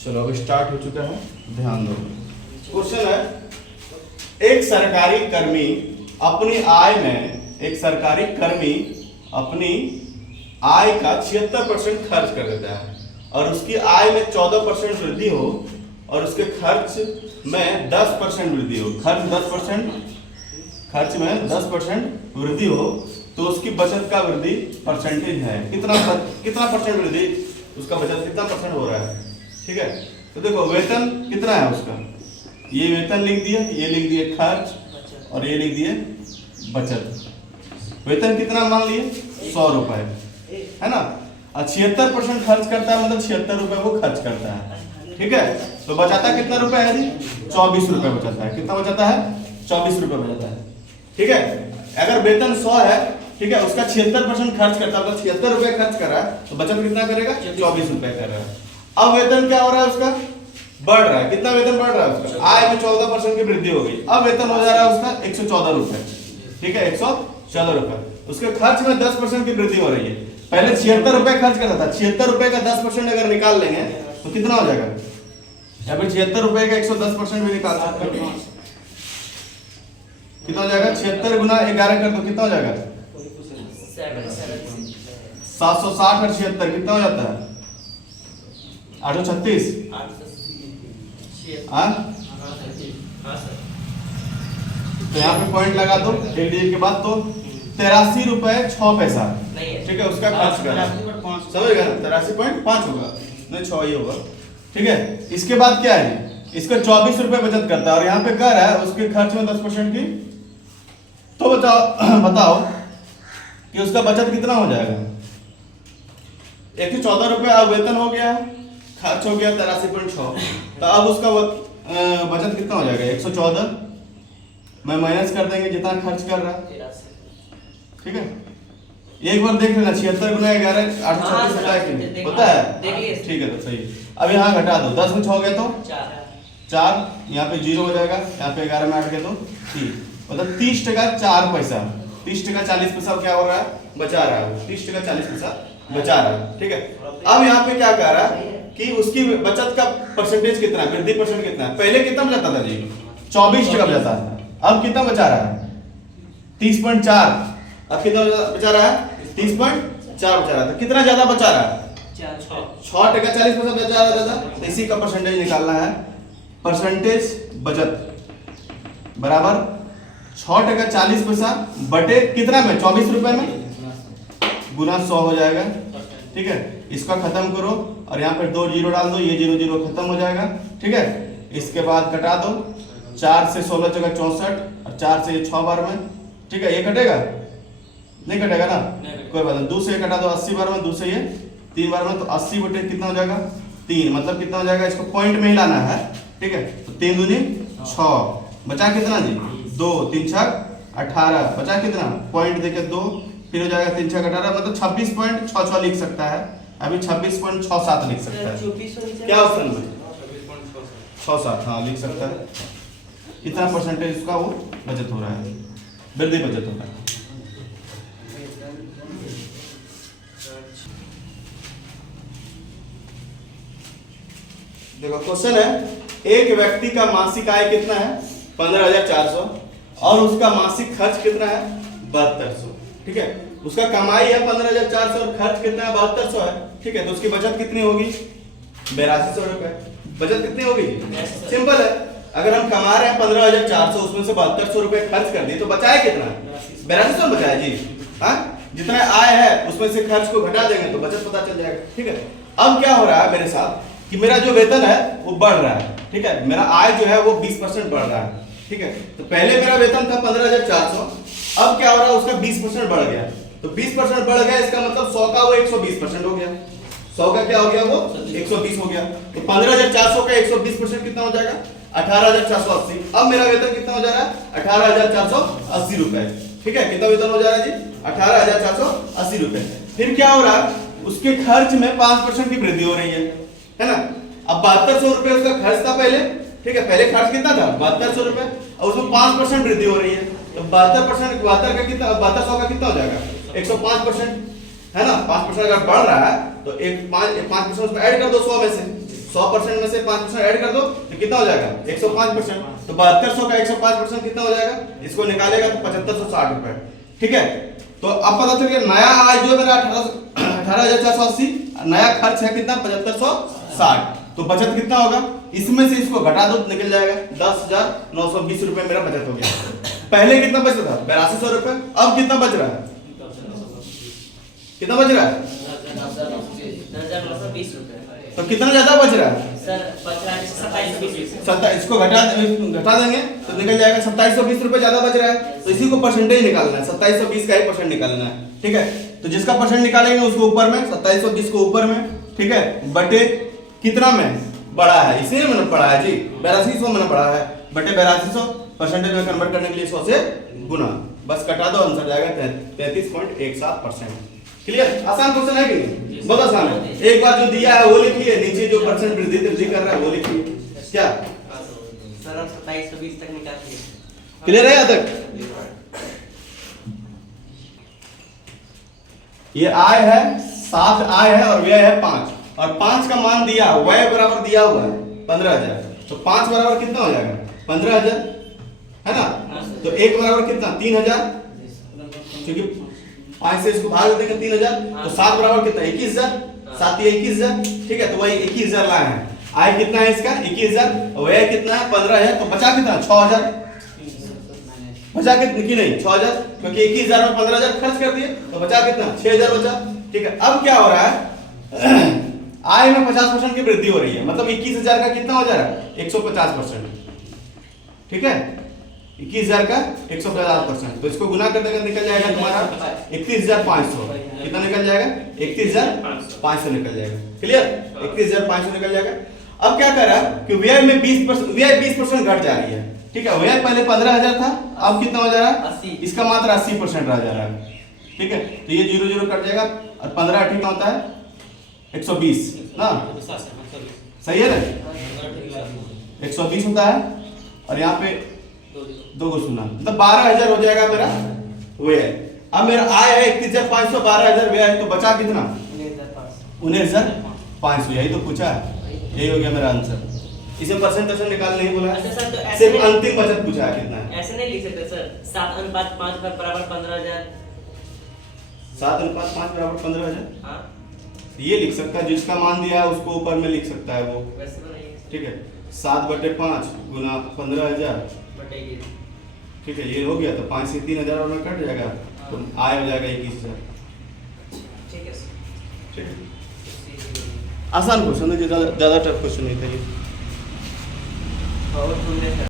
चलो अब स्टार्ट हो चुका है, ध्यान दो। क्वेश्चन है, एक सरकारी कर्मी अपनी आय में, एक सरकारी कर्मी अपनी आय का 76% खर्च कर देता है और उसकी आय में 14% वृद्धि हो और उसके खर्च में 10% वृद्धि हो, खर्च में 10% वृद्धि हो, तो उसकी बचत का वृद्धि परसेंटेज है कितना परसेंट वृद्धि, उसका बचत कितना परसेंट हो रहा है। ठीक है, तो देखो वेतन कितना है उसका, ये वेतन लिख दिए, ये लिख दिए खर्च और ये लिख दिए बचत। वेतन कितना मान लिए 100 रुपए है ना, और 76% खर्च करता है, मतलब 76 रुपए वो खर्च करता है। ठीक है, तो बचाता कितना रुपए है जी, 24 रुपए बचाता है। कितना बचाता है, 24 रुपए बचाता है। ठीक है, अगर वेतन 100 है, ठीक है, उसका 76% खर्च करता है, मतलब 76 रुपए खर्च कर रहा है, तो बचत कितना करेगा, 24 रुपए कर रहा है। अब वेतन क्या हो रहा है उसका, बढ़ रहा है। कितना वेतन बढ़ रहा है उसका, आय में 14% की वृद्धि हो गई। अब वेतन हो जा रहा है उसका 114 रुपए। ठीक है, 114 रुपए। उसके खर्च में 10% की वृद्धि हो रही है। पहले 76 रुपए खर्च करता था, 76 रुपए का 10% अगर निकाल लेंगे तो कितना हो जाएगा, या फिर 76 रुपए का 110% भी निकाल सकते हो। कितना हो जाएगा, 76 गुना 11 कर दो, कितना हो जाएगा 760 और 76 कितना हो जाता है 836। तो यहाँ पे पॉइंट लगा दो एक डिजिट के बाद, तो 83 रुपए 6 पैसा। ठीक है, उसका खर्च कर, समझ गए, 83.5 होगा, नहीं 6 ही होगा। ठीक है, इसके बाद क्या है, इसका 24 रुपए बचत करता है और यहाँ पे कर रहा है उसके खर्च में 10% की। तो बताओ कि उसका बचत कितना हो जाएगा, 114 रुपए। अब वेतन हो गया, खर्च हो गया 83.6, तो अब उसका बचत कितना हो जाएगा, 114 में माइनस कर देंगे जितना खर्च कर रहा है। ठीक है, एक बार देख लेना, 76 गुना 11 836 होता है कि नहीं, होता है। ठीक है, तो सही। अब यहाँ घटा दो, 10 में 6 हो गए तो 4, यहाँ पे 0 हो जाएगा, यहाँ पे 11 में 8 गए तो 3, मतलब 30 टका 4 पैसा, 30 टका 40 पैसा क्या हो रहा है, बचा रहा है, 30 टका 40 पैसा बचा रहा है। ठीक है, अब यहाँ पे क्या कह रहा है कि उसकी बचत का परसेंटेज कितना है, वृद्धि परसेंट कितना है। पहले कितना बचाता था जी, 24 टका बचाता था, अब कितना बचा रहा है 30.4। अब कितना बचा रहा है 30.4 बचा रहा था। कितना ज्यादा बचा रहा है, 6 टका 40 पैसा बचा रहा था। तो इसी का परसेंटेज निकालना है, परसेंटेज बचत बराबर 6 टका 40 पैसा बटे कितना में, 24 रुपए में, गुना 100 हो जाएगा। ठीक है, इसका खत्म करो और यहाँ पर 2 जीरो डाल दो, ये 0 0 खत्म हो जाएगा। ठीक है, इसके बाद कटा दो, 4 से 16 जगह 64 और 4 से 6 बार में। ठीक है, ये कटेगा नहीं, कटेगा ना, कोई बात नहीं। 2 से कटा दो 80 बार में, 2 से ये 3 बार में, तो 80 बटे कितना हो जाएगा 3, मतलब कितना हो जाएगा, इसको पॉइंट में ही लाना है। ठीक है, तो 3 दूनी 6, बचा कितना जी 2, 3 6 18, बचा कितना, पॉइंट देके 2, फिर हो जाएगा 3 6 18, मतलब 26.66 लिख सकता है, अभी 26.67 लिख सकता है। क्या ऑप्शन में 67, हाँ लिख सकता है। इतना परसेंटेज उसका वो बचत हो रहा है, वृद्धि बचत होता है। देखो क्वेश्चन है, एक व्यक्ति का मासिक आय कितना है 15,400 और उसका मासिक खर्च कितना है 7200। ठीक है, उसका कमाई है 15,400 और खर्च कितना है 7200 है। ठीक है, तो उसकी बचत कितनी होगी 8200 रुपए। बचत कितनी होगी, सिंपल है, अगर हम कमा रहे हैं 15,400, उसमें से 7200 रुपए खर्च कर दिए तो बचाए कितना, 8200 बचाया जी। हाँ, जितना आय है उसमें से खर्च को घटा देंगे तो बचत पता चल जाएगा। ठीक है, अब क्या हो रहा है मेरे साथ कि मेरा जो वेतन है वो बढ़ रहा है। ठीक है, मेरा आय जो है वो 20% बढ़ रहा है। ठीक है, तो पहले मेरा वेतन था 15,400, अब क्या हो रहा है उसका 20% बढ़ गया, तो 20% बढ़ गया, इसका मतलब 100 का वो 120% हो गया, 100 का क्या हो गया वो 120 हो गया। तो 15,400 का 120% कितना हो जाएगा 18,480। अब मेरा वेतन कितना हो जा रहा है 18,480 रुपए। ठीक है, कितना वेतन हो जा रहा है जी 18,480 रुपए। फिर क्या हो रहा है, उसके खर्च में 5% की वृद्धि हो रही है ना। अब 7200 रुपए उसका खर्च था पहले। ठीक है, पहले खर्च कितना था 7200 रुपए, और उसमें 5% वृद्धि हो रही है, तो 72% 72 का कितना 7200 का कितना हो जाएगा 105% है ना। 5% अगर बढ़ रहा है तो 5% उसमें ऐड कर दो 100 में से, 100% में से 5% ऐड कर दो तो कितना हो जाएगा 105%। तो 7200 का 105% कितना हो जाएगा, इसको निकालेगा तो 7560 रुपए। ठीक है, तो अब पता चल गया नया आय जो मेरा 18,480, नया खर्च है कितना 7560। तो बचत कितना होगा, इसमें से इसको घटा दो तो निकल जाएगा 10,920 रुपए मेरा बचत हो गया। पहले कितना बच रहा था 8200 रुपए, अब कितना बच रहा है, कितना बच रहा है, 10,920 रुपए। तो कितना ज्यादा बच रहा है सर बच रहा है 2720। 27, इसको घटा देंगे तो निकल जाएगा 2720 रुपए ज्यादा बच रहा है। तो इसी को परसेंटेज निकालना है, 2720 का ही परसेंट निकालना है। ठीक है, तो जिसका परसेंट निकालेंगे उसको ऊपर में 2720 को ऊपर में, ठीक है, बटे कितना में बड़ा है, इसी में मैंने पढ़ा है जी 8200 मैंने पढ़ा है, बटे 8200 परसेंटेज में कन्वर्ट करने के लिए 100 से गुना, बस कटा दो आंसर जाएगा 33.17%। क्लियर, आसान क्वेश्चन है कि नहीं, बहुत आसान है। एक बार जो दिया है वो लिखिए, नीचे जो परसेंट वृद्धि कर रहा है वो लिखिए। क्या सर अब 2720 तक निकालिए। क्लियर है यहाँ तक, ये आय है 7, आय है और व्यय है 5, और 5 का मान दिया, व्यय बराबर दिया हुआ है 15,000, तो 5 बराबर कितना हो जाएगा 15,000 है ना, तो 1 बराबर कितना 3,000, क्योंकि 5 से इसको भाग देंगे 3,000, तो 7 बराबर कितना 21,000, 7 या 21,000। ठीक है, तो वही 21,000 लाए हैं। आय कितना है इसका 21,000, व्यय कितना है 15,000, तो बचा कितना 6,000, बचा कितनी की नहीं 6,000, क्योंकि 21,000 में 15,000 खर्च कर दिए, तो बचा कितना 6,000 बचा। ठीक है, अब क्या हो रहा है आय में 50% की वृद्धि हो रही है, मतलब 21,000 का कितना हो जा रहा है 150%। ठीक है, 21,000 का 150%, तो इसको गुना कर देगा निकल जाएगा तुम्हारा 31,500, कितना निकल जाएगा 31,500 निकल जाएगा। क्लियर, 31,500 निकल जाएगा। अब क्या कर रहा है कि व्यय में 20%, व्यय 20% घट जा रही है। ठीक है, व्यय पहले 15,000 था, अब कितना हो जा रहा है 80, इसका मात्र 80% रह जा रहा है। ठीक है, तो ये 0 0 कट जाएगा और 15 8 होता है 120 ना, सही है ना, 120 होता है, और यहाँ पे 2 को सुना, मतलब 12,000 हो जाएगा मेरा व्यय। अब मेरा आय है 31,500, 12,000 व्यय है, तो बचा कितना 19,500, यही तो पूछा है, यही हो गया मेरा आंसर। इसमें परसेंटेज निकाल नहीं बोला है, अच्छा सर, तो ऐसे सिर्फ नहीं- अंतिम बचत पूछा है कितना है। ऐसे नहीं लिख सकते सर 7:5 बराबर 15,000। 7:5 बराबर 15,000, हाँ ये लिख सकता है, जिसका मान दिया है उसको ऊपर में लिख सकता है वो। वैसे बनाइए। ठीक है, 7/5 गुना 15,000, बटेगी। ठीक है, ये हो गया, तो 5 से 3,000 और में कट जाएगा, तो आय हो जाएगा 21,000। ठीक है सर। ठीक है, आसान क्वेश्चन है, ज्यादा टफ क्वेश्चन नहीं था ये। और तुमने